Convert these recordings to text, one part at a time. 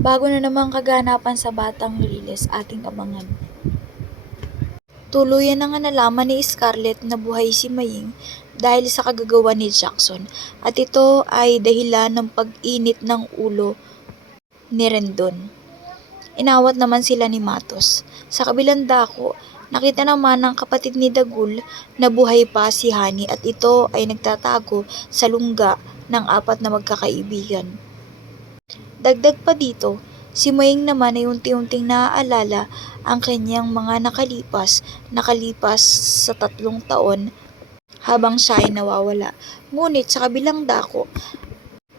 Bago na namang kaganapan sa Batang Riles ating abangan. Tuluyan na nga nalaman ni Scarlett na buhay si Maying dahil sa kagagawa ni Jackson at ito ay dahilan ng pag-init ng ulo ni Rendon. Inawat naman sila ni Matos. Sa kabilang dako, nakita naman ng kapatid ni Dagul na buhay pa si Hani at ito ay nagtatago sa lungga ng apat na magkakaibigan. Dagdag pa dito, si Maying naman ay unti-unting naaalala ang kanyang mga nakalipas sa 3 taon habang siya ay nawawala. Ngunit sa kabilang dako,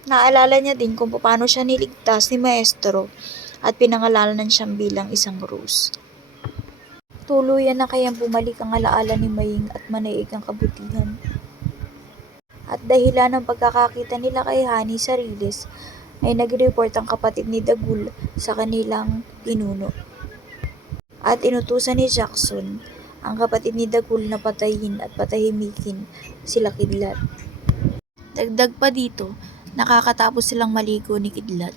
naalala niya din kung paano siya niligtas ni Maestro at pinangalanan siyang bilang isang Rose. Tuluyan na kayang bumalik ang alaala ni Maying at manaig ang kabutihan. At dahilan ng pagkakakita nila kay Hani sa Riles, ay nag-report ang kapatid ni Dagul sa kanilang pinuno. At inutusan ni Jackson ang kapatid ni Dagul na patayin at patahimikin sila Kidlat. Dagdag pa dito, nakakatapos silang maligo ni Kidlat.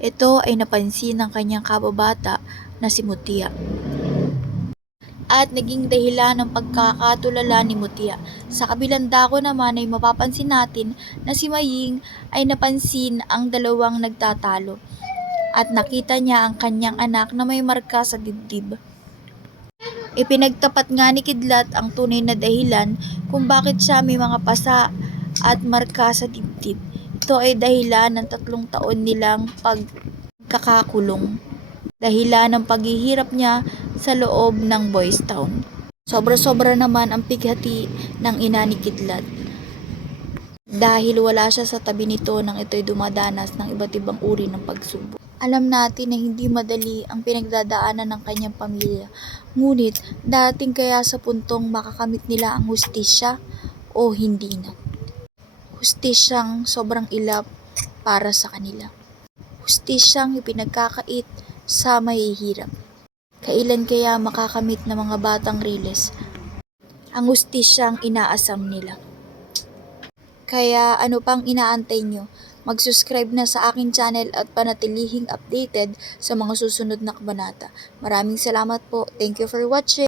Ito ay napansin ng kanyang kababata na si Mutia. At naging dahilan ng pagkakatulala ni Mutia. Sa kabilang dako naman ay mapapansin natin na si Maying ay napansin ang dalawang nagtatalo at nakita niya ang kanyang anak na may marka sa dibdib. Ipinagtapat nga ni Kidlat ang tunay na dahilan kung bakit siya may mga pasa at marka sa dibdib. Ito ay dahilan ng 3 taon nilang pagkakakulong. Dahilan ng paghihirap niya sa loob ng Boys Town. Sobra-sobra naman ang pighati ng ina ni Kidlat dahil wala siya sa tabi nito nang ito'y dumadanas ng iba't ibang uri ng pagsubok. Alam natin na hindi madali ang pinagdadaanan ng kanyang pamilya, ngunit dating kaya sa puntong makakamit nila ang hustisya o hindi na. Hustisyang sobrang ilap para sa kanila. Hustisyang ipinagkakait sa mahihirap. Kailan kaya makakamit ng mga batang Riles ang hustisyang inaasam nila? Kaya ano pang inaantay nyo? Mag-subscribe na sa aking channel at panatilihing updated sa mga susunod na kabanata. Maraming salamat po. Thank you for watching.